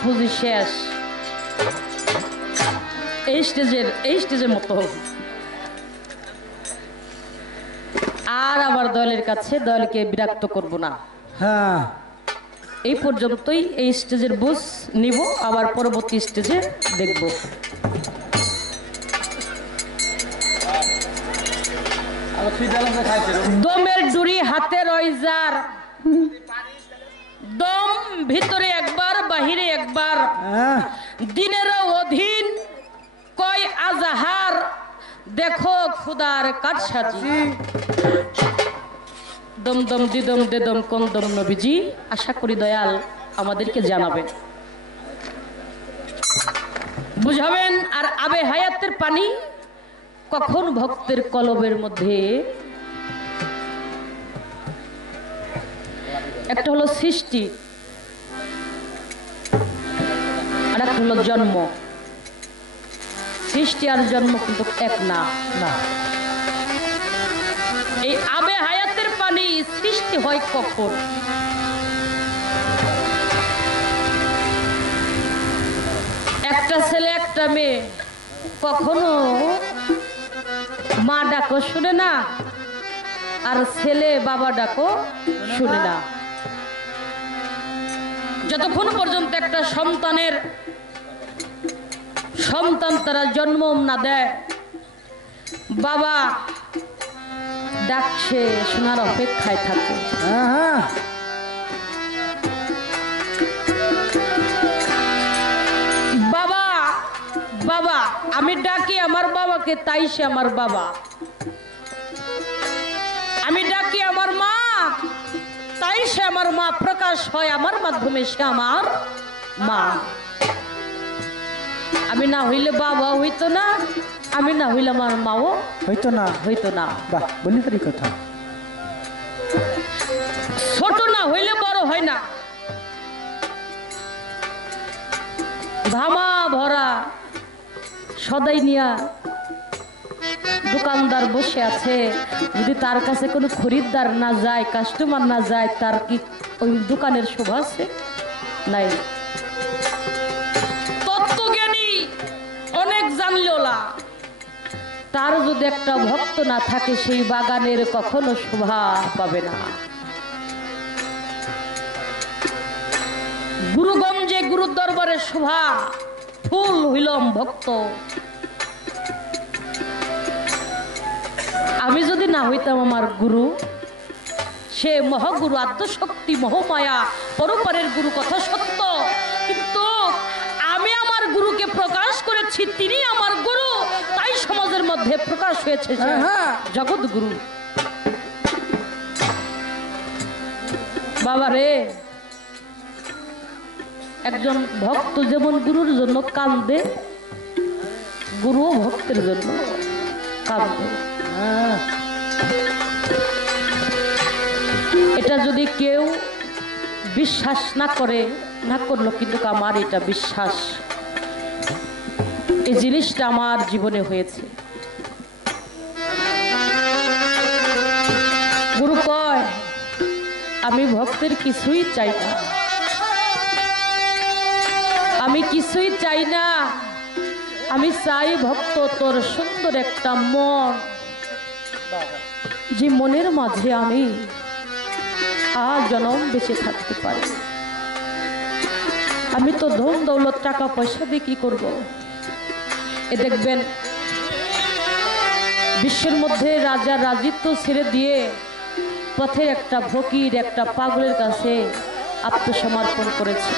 Fuji শেষ, এই স্টেজের মতো। আর আবার দলের কাছে দলকে বিরক্ত করব না। হ্যাঁ, এই পর্যন্তই এই স্টেজের বুঝ নিব, আবার পরবর্তী স্টেজে দেখব। দমের ডুরি হাতে রইজার, দম ভিতরে একবার বাহিরে একবার, দিনেরও অধীন কয় আজাহার, দেখো খুদার কারসাজি। দম দম দিদম দেদম কোন দম নবীজি, আশা করি দয়াল আমাদেরকে জানাবেন, বুঝাবেন। আর আবে হায়াতের পানি কখন ভক্তের কলবের মধ্যে, একটা হলো সৃষ্টি আর একটা হলো জন্ম। সৃষ্টি আর জন্ম কিন্তু এক না। না, এই আবে হায়াতের পানি সৃষ্টি হয় কখন? একটা ছেলে একটা মেয়ে কখনো মা ডাকো শুনে না, আর ছেলে বাবা ডাকো শুনে না। যতক্ষণ পর্যন্ত একটা সন্তান তারা জন্ম না দেয়, বাবা ডাকছে শোনার অপেক্ষায় থাকে। বাবা বাবা আমি ডাকি আমার বাবাকে, তাই সে আমার বাবা। আমি ডাকি আমার মা, তাই সে আমার মা। প্রকাশ হয় আমার মাধ্যমে, সে আমার মা। আমি না হইলে বাবা হইতো না, আমি না হইলে আমার মাও হইতো না। বাহ, বলি তারি কথা। ছোট না হইলে বড় হয় না। ধামা ভরা সদাই নিয়া দোকানদার বসে আছে, যদি তার কাছে কোনো খরিদ্দার না যায়, কাস্টমার না যায়, তার কি ওই দোকানের শোভা আছে? নাই। তত্ত্বজ্ঞানী অনেক জানলেও না, তার যদি একটা ভক্ত না থাকে, সেই বাগানের কখনো শোভা পাবে না। গুরুগঞ্জে গুরুর দরবারে শোভা, ফুল হইলম ভক্ত। আমি যদি না হইতাম আমার গুরু, সে মহাগুরু, আদ্যশক্তি, মহামায়া, পরপারের গুরু, কথা সত্য। কিন্তু আমি আমার গুরুকে প্রকাশ করেছি, তিনি আমার গুরু, তাই সমাজের মধ্যে প্রকাশ হয়েছে জগৎ গুরু। বাবা রে, একজন ভক্ত যেমন গুরুর জন্য কাঁদে, গুরুও ভক্তের জন্য কাঁদে। এটা যদি কেউ বিশ্বাস না করে, না করলো, কিন্তু আমার এটা বিশ্বাস, এই জিনিসটা আমার জীবনে হয়েছে। গুরু কয়, আমি ভক্তের কিছুই চাই না, আমি কিছুই চাই না, আমি চাই ভক্ত তোর সুন্দর একটা মন, যে মনের মাঝে আমি জনম বেঁচে থাকতে পারি। আমি তো ধন দৌলত টাকা পয়সা দিয়ে কি করবো? এ দেখবেন বিশ্বের মধ্যে রাজা রাজিত্ব ছেড়ে দিয়ে পথের একটা ফকির, একটা পাগলের কাছে আত্মসমর্পণ করেছে।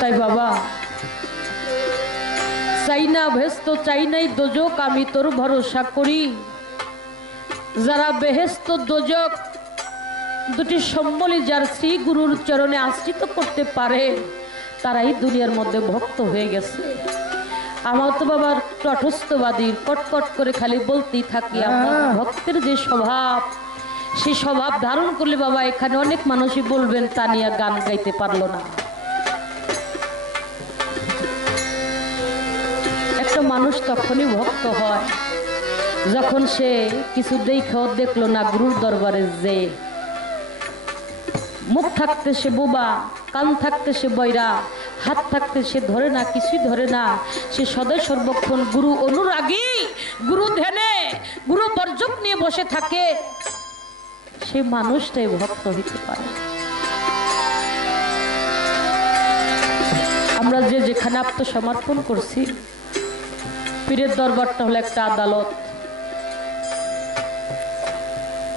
তাই বাবা, চাই না ভেস্ত, চাই নাই দোজক, আমি তোর ভরসা করি। যারা বেহেস্ত দোজক দুটি সম্বলী যার শ্রী গুরুর চরণে আশ্রিত করতে পারে, তারাই দুনিয়ার মধ্যে ভক্ত হয়ে গেছে। আমার তো বাবার তটস্থবাদী, কটকট করে খালি বলতেই থাকি, আমার ভক্তের যে স্বভাব, সেই স্বভাব ধারণ করলে বাবা এখানে অনেক মানুষই বলবেন তানিয়া গান গাইতে পারলো না। একটা মানুষ তখনই ভক্ত হয় যখন সে কিছু দেখলো না গুরুর দরবারে যে মুখ থাকতে সে বোবা, কান থাকতে সে বয়রা, হাত থাকতে সে ধরে না, কিছুই ধরে না। সে সদয় সর্বক্ষণ গুরু অনুরাগী, গুরু ধ্যানে, গুরু বর্জক নিয়ে বসে থাকে, সে মানুষটাই ভক্ত হইতে পারে। আমরা যে যেখানে আত্মসমর্পণ করছি, পীরের দরবারটা হলো একটা আদালত।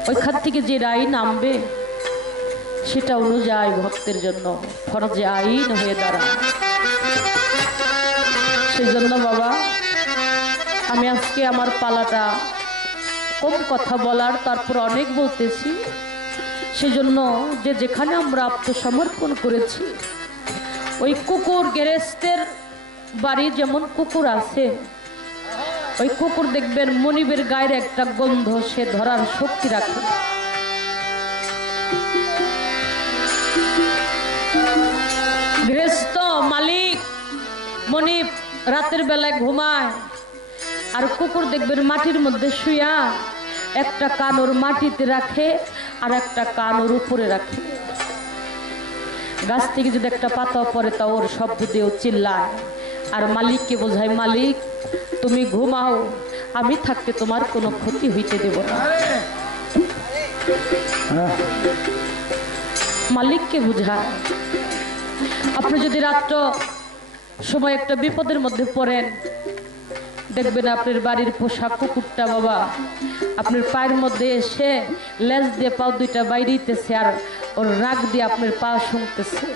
ওইখান থেকে যে রায় নামবে সেটা অনুযায়ী ভক্তের জন্য ফরজে আইন হয়ে দাঁড়ায়। সেই জন্য বাবা, আমি আজকে আমার পালাটা কম কথা বলার, তারপর অনেক বলতেছি। সেজন্য যে যেখানে আমরা আত্মসমর্পণ করেছি, ওই কুকুর গেরেস্তের বাড়ি যেমন কুকুর আছে, ওই কুকুর দেখবেন মনিবের গায়ের একটা গন্ধ সে ধরার শক্তি রাখে। গৃহস্থ মালিক মনিব রাতের বেলায় ঘুমায়, আর কুকুর দেখবেন মাটির মধ্যে শুয়া একটা কান ওর মাটিতে রাখে আর একটা কান ওর উপরে রাখে। গাছ থেকে যদি একটা পাতা পড়ে তা ওর শব্দ দিয়েও চিল্লায়, আর মালিককে বোঝায়, মালিক তুমি ঘুমাও, আমি থাকতে তোমার কোনো ক্ষতি হইতে দেব না। মালিককে বুঝায়। আপনি যদি রাত্র সময় একটা বিপদের মধ্যে পড়েন, দেখবেন আপনার বাড়ির পোষা কুকুরটা বাবা আপনার পায়ের মধ্যে এসে লেজ দিয়ে পাও দুইটা বাইরেতেছে, আর ওর রাগ দিয়ে আপনার পা শুনতেছে।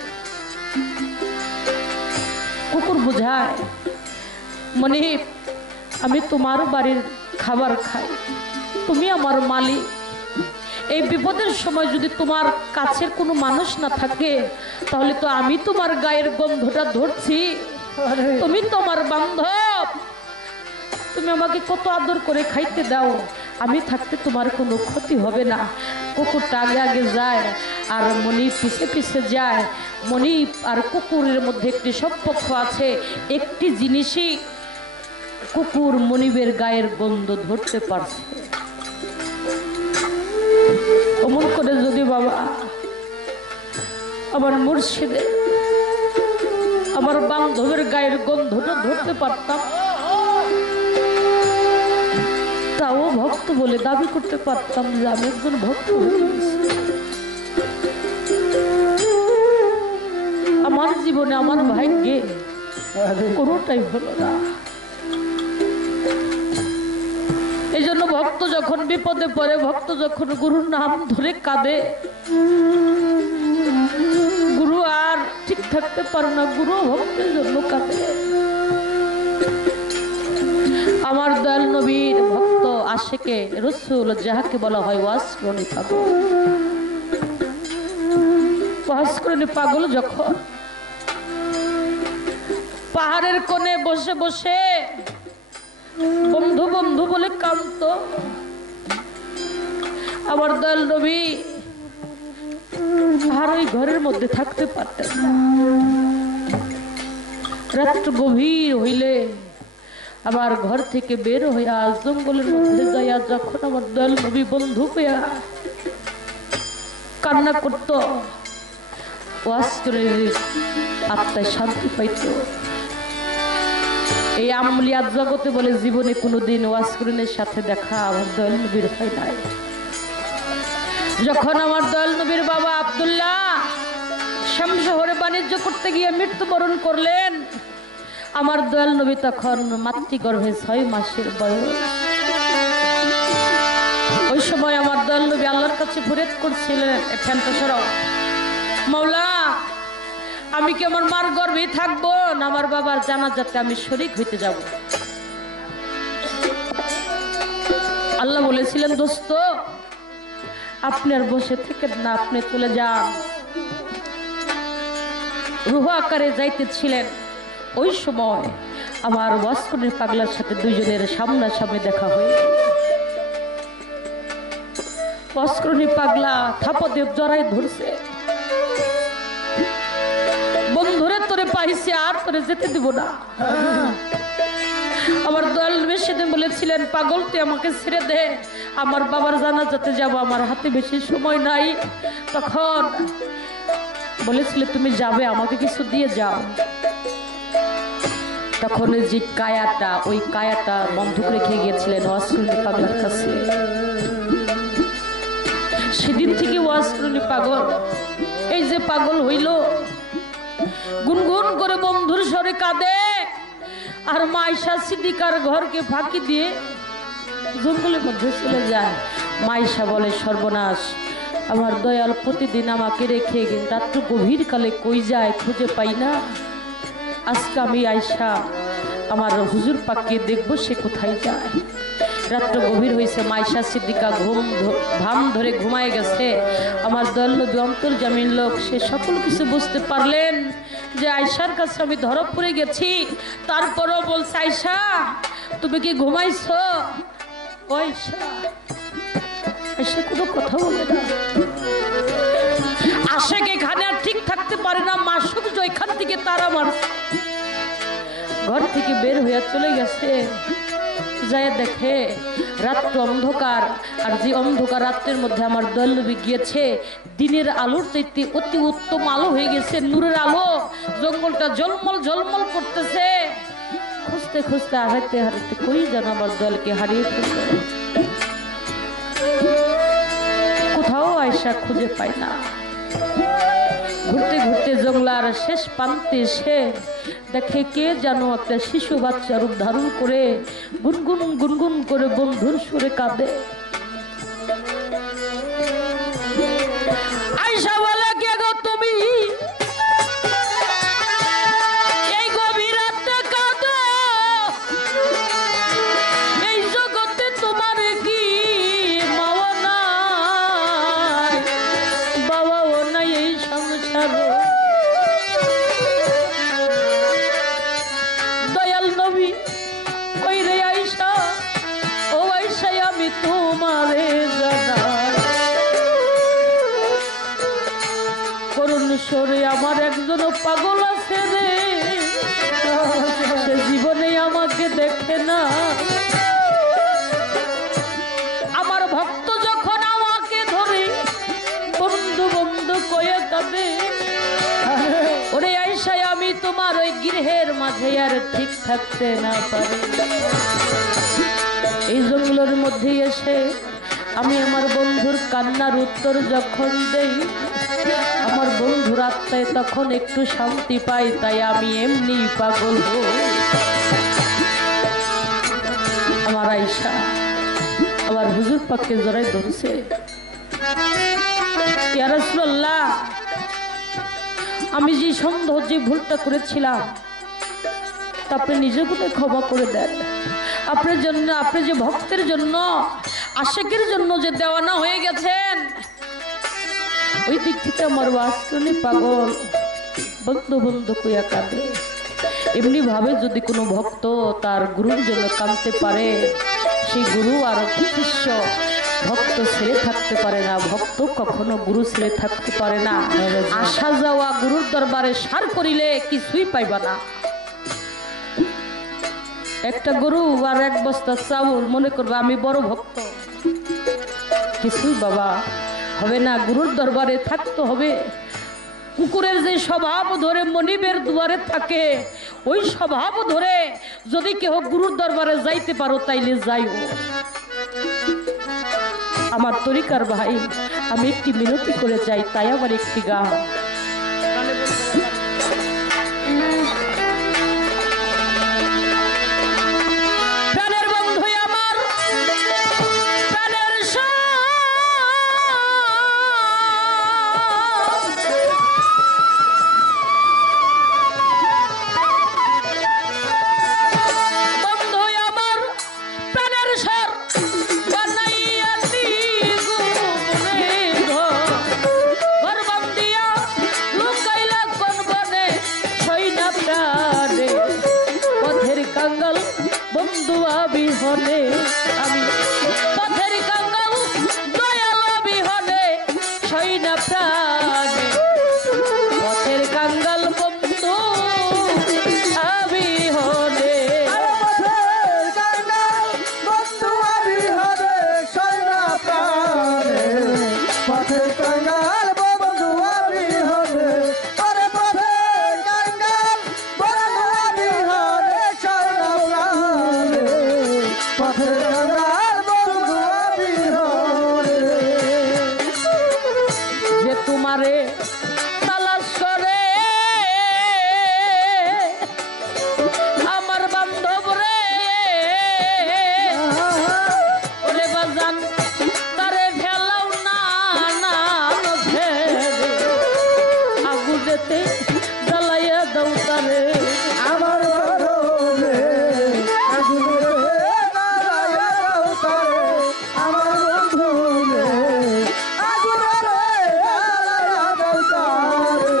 কুকুর বুঝায়, মনিব আমি তোমার বাড়ির খাবার খাই, তুমি আমার মালিক। এই বিপদের সময় যদি তোমার কাছের কোনো মানুষ না থাকে, তাহলে তো আমি তোমার গায়ের গন্ধটা ধরছি, তুমি তোমার বান্ধব, তুমি আমাকে কত আদর করে খাইতে দাও, আমি থাকতে তোমার কোনো ক্ষতি হবে না। কুকুরটা আগে আগে যায় আর মনিব পিছে পিছে যায়। মনিব আর কুকুরের মধ্যে একটি সম্পর্ক আছে, একটি জিনিসই কুকুর মনিবের গায়ের গন্ধ ধরতে পারছে। অমন করে যদি বাবা আমার মুর্শিদের, আমার বান্ধবের গায়ের গন্ধটা ধরতে পারতাম, তাও ভক্ত বলে দাবি করতে পারতাম যে আমি একজন ভক্ত। আমার জীবনে আমার ভাগ্যে কোনোটাই হলো না। এই জন্য ভক্ত যখন বিপদে পড়ে, ভক্ত যখন গুরুর নাম ধরে কাঁদে, গুরু আর ঠিক থাকতে পারে না, গুরু ভক্তের জন্য কাঁদে। আমার দয়াল নবীর ভক্ত আশেকে রসুল যাহাকে বলা হয় ওয়াসকরণী পাগল। ওয়াসকরণী পাগল যখন পাহাড়ের কোণে বসে বসে বন্ধু বন্ধু বলে কাঁদত, আমার দয়াল নবী আর ওই ঘরের মধ্যে থাকতে পারতেন না। রাত্র গভীর হইলে আবার ঘর থেকে বের হইয়া জঙ্গলের মধ্যে যাইয়া যখন আমার দয়াল নবী বন্ধু হইয়া কান্না করত, ওয়াসকরণীর আত্মায় শান্তি পাইত। এই আমলিয়াত জগতে বলে জীবনে কোনোদিন ওয়াসকরণীর সাথে দেখা আমার দয়াল নবীর হয় নাই। যখন আমার দয়াল নবীর বাবা আব্দুল্লাহ শাম শহরে বাণিজ্য করতে গিয়ে মৃত্যুবরণ করলেন, আমার দয়াল নবী তখন মাতৃগর্ভে 6 মাসের বয়স। ওই সময় আমার দয়াল নবী আল্লাহর কাছে ফরিয়াদ করছিলেন, ফ্যানটা সরাও, মাওলা আমি কি আমার মার গর্ভে থাকবো না আমার বাবার জানাজাতে আমি শরীক হইতে যাব? আল্লাহ বলেছিলেন, দোস্ত আপনি আর বসে থেকে না, আপনি চলে যান। রুহ আকারে যাইতেছিলেন, ওই সময় আমার ওয়াসকরণী পাগলার সাথে দুইজনের সামনাসামনি দেখা হয়ে গেল। ওয়াসকরণী পাগলা থাপদেব জড়াই ধরছে, বন্ধুরে তোরে পাইছে আর তোরে যেতে দিব না। আমার দয়াল নবী সেদিন বলেছিলেন, পাগল তুই আমাকে ছেড়ে দে, আমার বাবার জানাজাতে যাব, আমার হাতে বেশি সময় নাই। তখন বলেছিলে তুমি যাবে, আমাকে কিছু দিয়ে যাও। তখন যে কায়াটা, ওই কায়াটা বন্ধক রেখে গিয়েছিলেন ওয়াসরুনি পাগলের কাছে। সেদিন থেকে ওয়াসরুনি পাগল এই যে পাগল হইল, গুনগুন করে বন্ধুর স্বরে কাঁদে, আর মাইশা সিদ্দিকার ঘরকে ফাঁকি দিয়ে জঙ্গলের মধ্যে চলে যায়। মাইশা বলে, সর্বনাশ, আমার দয়াল প্রতিদিন আমাকে রেখে রাত্র গভীর কালে কই যায় খুঁজে পাই না। আজকে আমি আয়সা আমার হুজুর পাককে দেখবো সে কোথায় যায়। রাত্র গভীর হয়েছে, মাইশা সিদ্দিকা ভাম ধরে ঘুমায় গেছে। আমার দয়াল নবী অন্তর্জামিন লোক, সে সকল কিছু বুঝতে পারলেন যে আয়সার কাছে আমি ধরা পড়ে গেছি। তারপরও বলছে, আয়সা তুমি কি ঘুমাইছো? আয়সা আয়সা কোনো কথা বলে না। আশেক এখানে আর ঠিক থাকতে পারে না, মাসুক এখান থেকে তারা মারছে, ঘর থেকে বের হইয়া চলে গেছে। যায় দেখে রাত্র অন্ধকার, আর যে অন্ধকার রাত্রের মধ্যে আমার দয়াল নবী গিয়েছে দিনের আলোর চাইতে অতি উত্তম আলো হয়ে গেছে, নূরের আলো। জঙ্গলটা ঝলমল ঝলমল করতেছে। খুঁজতে খুঁজতে হারাইতে হারাইতে কই যেন আমার দয়ালকে হারিয়ে ফেলল। কোথাও আয়সা খুঁজে পায় না। ঘুরতে ঘুরতে জঙ্গলার শেষ প্রান্তে এসে দেখে কে যেন একটা শিশু বাচ্চা রূপ ধারণ করে গুনগুন গুনগুন করে বন্ধুর সুরে কাঁদে। আয়সা বলে, কে গো তুমি এই গভীর রাতে কাঁদো? এই জগতে তোমার কি মাওয়া নাই, বাবাও নাই এই সংসার। দয়াল নবী ওই রে আয়সা, ও আয়সা আমি তোমারে জানাই, করুণ স্বরে আমার একজন পাগল আছে রে, সে জীবনে আমাকে দেখে না। আমার ভক্ত যখন আমাকে ধরে বন্ধু বন্ধু কয়ে কাঁদে, ওরে আয়সা আমি তোমার ওই গৃহের মাঝে আর ঠিক থাকতে না পারি। এই জঙ্গলের মধ্যে এসে আমি আমার বন্ধুর কান্নার উত্তর যখন দেই, আমার বন্ধুর আত্মায় তখন একটু শান্তি পাই, তাই আমি এমনি পাগল হই। আমার আয়সা আমার হুজুর পাককে জড়াই ধরছে, ইয়া রাসূলুল্লাহ, আমি যে সন্দেহ যে ভুলটা করেছিলাম তা আপনি নিজে বলে ক্ষমা করে দেন। আপনার জন্য, আপনি যে ভক্তের জন্য, আশিকের জন্য যে দেওয়ানা হয়ে গেছেন, ওই দিক থেকে আমার ওয়াসরুনি পাগল বন্ধু বন্ধু কইয়া কাঁদে। এমনি ভাবে যদি কোনো ভক্ত তার গুরুর জন্য কাঁদতে পারে, সেই গুরু আর শিষ্য ভক্ত ছেড়ে থাকতে পারে না, ভক্ত কখনো গুরু ছেড়ে থাকতে পারে না। আসা যাওয়া গুরুর দরবারে সার করিলে কিছুই পাইবা না। একটা গরু আর এক বস্তা চাউল মনে করবে আমি বড় ভক্ত, কিছুই বাবা হবে না। গুরুর দরবারে থাকতে হবে। কুকুরের যে স্বভাব ধরে মনিবের দুয়ারে থাকে, ওই স্বভাব ধরে যদি কেউ গুরুর দরবারে যাইতে পারো তাইলে যাইও। আমার তরিকার ভাই, আমি একটি মিনতি করে যাই, তাই আমার একটি গান। প্রাণের বন্ধু আমার, প্রাণের বন্ধু আমার, প্রাণের স্বর বন্ধু বিহনে, আমি পথের কাঙ্গাল দয়াল বিহনে সই না প্রাণে, পথের কাঙ্গাল বন্ধু বিহনে। তোমারে তালাশ করে আমার বান্ধব রে ওরে বাজান তারে ফেলাও না না ফেরে আগুনেতে জ্বালাইয়া দাও তারে আমার বন্ধুরে আগুনে জ্বালাইয়া দাও তারে আমার বন্ধুরে আগুনে জ্বালাইয়া দাও তারে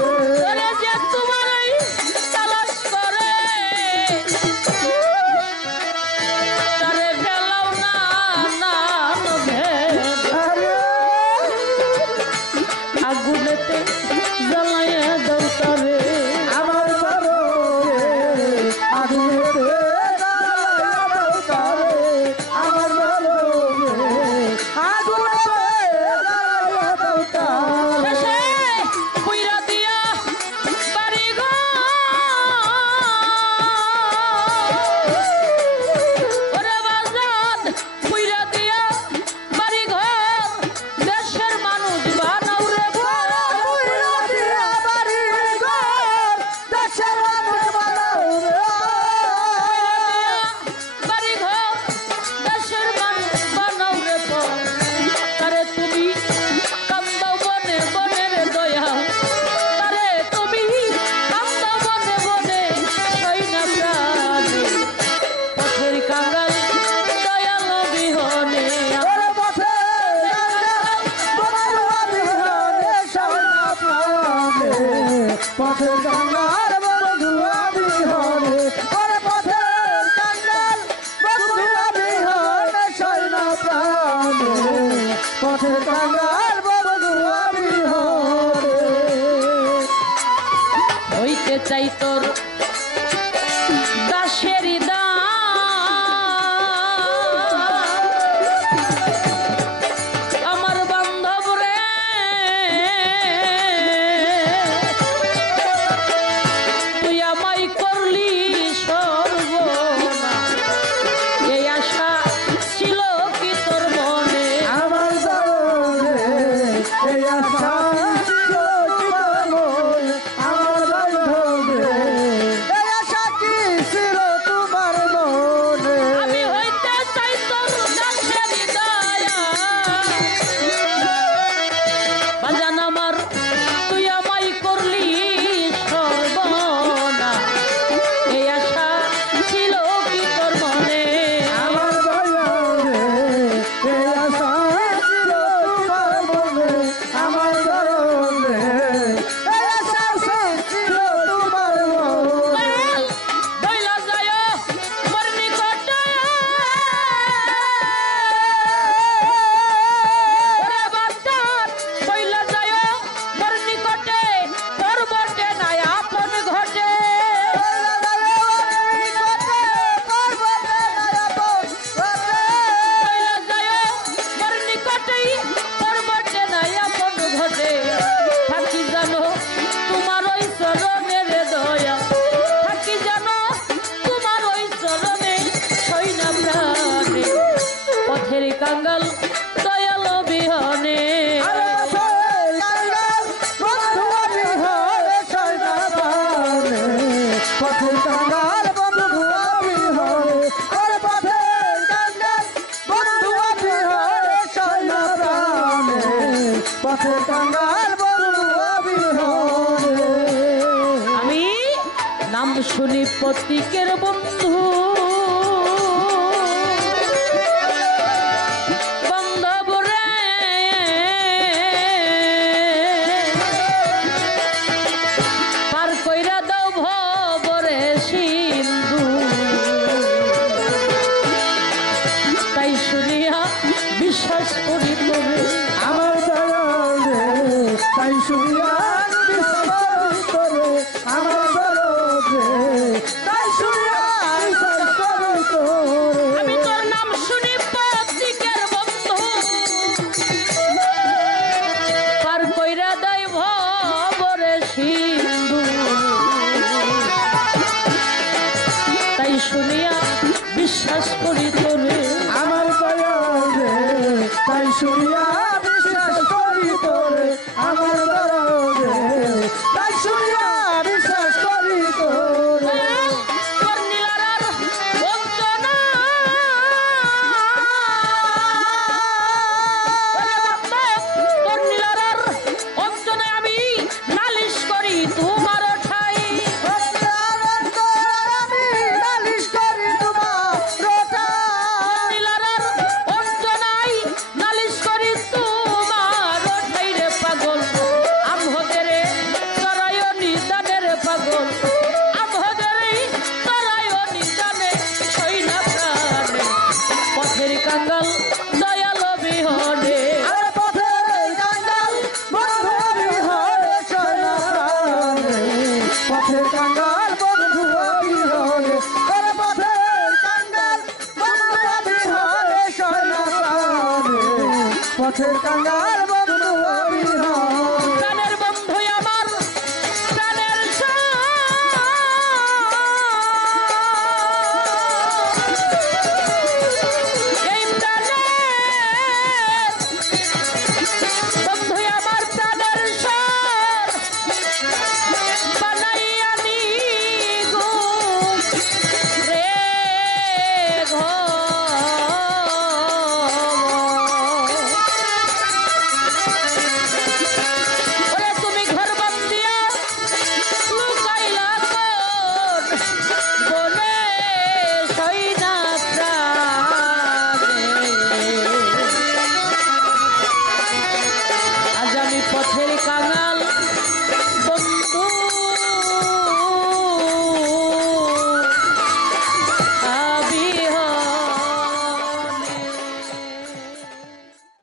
ওরে যে তোমারই তালাশ করে তারে ফেলাও না না ফেরে আগুনেতে জ্বালাইয়া দাও তারে আমার বন্ধুরে আগুনে জ্বালাইয়া দাও তারে আমার বন্ধুরে আগুনে জ্বালাইয়া দাও তারে শেষে পুইরা দিয়া বাড়ি ওরে বাজান পুইরা দিয়া বাড়ি ঘর দেশের মানুষ বানাও রে পুইরা দিয়া বাড়ি ঘর দেশের মানুষ বানাও রে বাড়ি ঘর দেশের মানুষ বানাও রে তারে তুমি কান্দাও বনে বনে রে দয়া তারে তুমি কান্দাও বনে বনে সইনা প্রাণে পথের কাঙ্গাল দয়াল বিহনে ওরে পথে বন্ধুয়া বিহনে সওনা প্রাণে পথে গঙ্গার বন্ধুয়া বিহনে ওরে পথে কাঙ্গাল বন্ধুয়া বিহনে সওনা প্রাণে পথে কাঙ্গাল বন্ধুয়া বিহনে হইতে চাই তোর দাসের দাস আমার বান্ধব রে তুই আমায় করলি সর্বনাশ এই আশা ছিল কি তোর মনে আমার জনমে এই আশা ছিল কি তোমার আমার বান্ধবে এই আশা কি ছিল তোমার মনে আমি হইতে চাই তোর দাসের দয়া বাজান আমার তুই আমায় করলি সর্বনাশ এই আশা ছিল কি তোর মনে আমার জনমে এই আশা ছিল তোমার মনে আমার জনমে এই আশা ছিল তোমার মনে বইলা যায় মোর নিকটে ওরে বাজান বইলা যায় মোর নিকটে তোর বটে নাই আপন ঘটে বইলা যায় মোর নিকটেই তোর বটে নাই আপন ঘটে থাকি জানো তোমার ওই চরণের দয়া থাকি জানো তোমার ওই চরণে সইনা প্রাণে পথের কাঙ্গাল দয়াল বিহনে পথের কাঙ্গাল বন্ধুয়া বিহরে ওরে পথের কাঙ্গাল বন্ধুয়া বিহরে সৈনা প্রাণে পথের কাঙ্গাল বন্ধুয়া বিহরে আমি নাম শুনি প্রতীকের বন্ধু বান্ধব রে পার কইরা দাও ভবরে সিন্ধু তাই শুনিয়া বিশ্বাস করি তোরে আমার দয়ালে তাই শুনিয়া বিশ্বাস করে আমার দরদে তাই শুনিয়া বিশ্বাস করে তোরে আমি তোর নাম শুনি প্রতীকের বন্ধু পার কইরা দেয় ভবরে সিন্ধু তাই শুনিয়া বিশ্বাস করি তোরে আমার দয়ালে তাই শুনিয়া বিশ্বাস করি তোরে আমার পথের কাঙ্গাল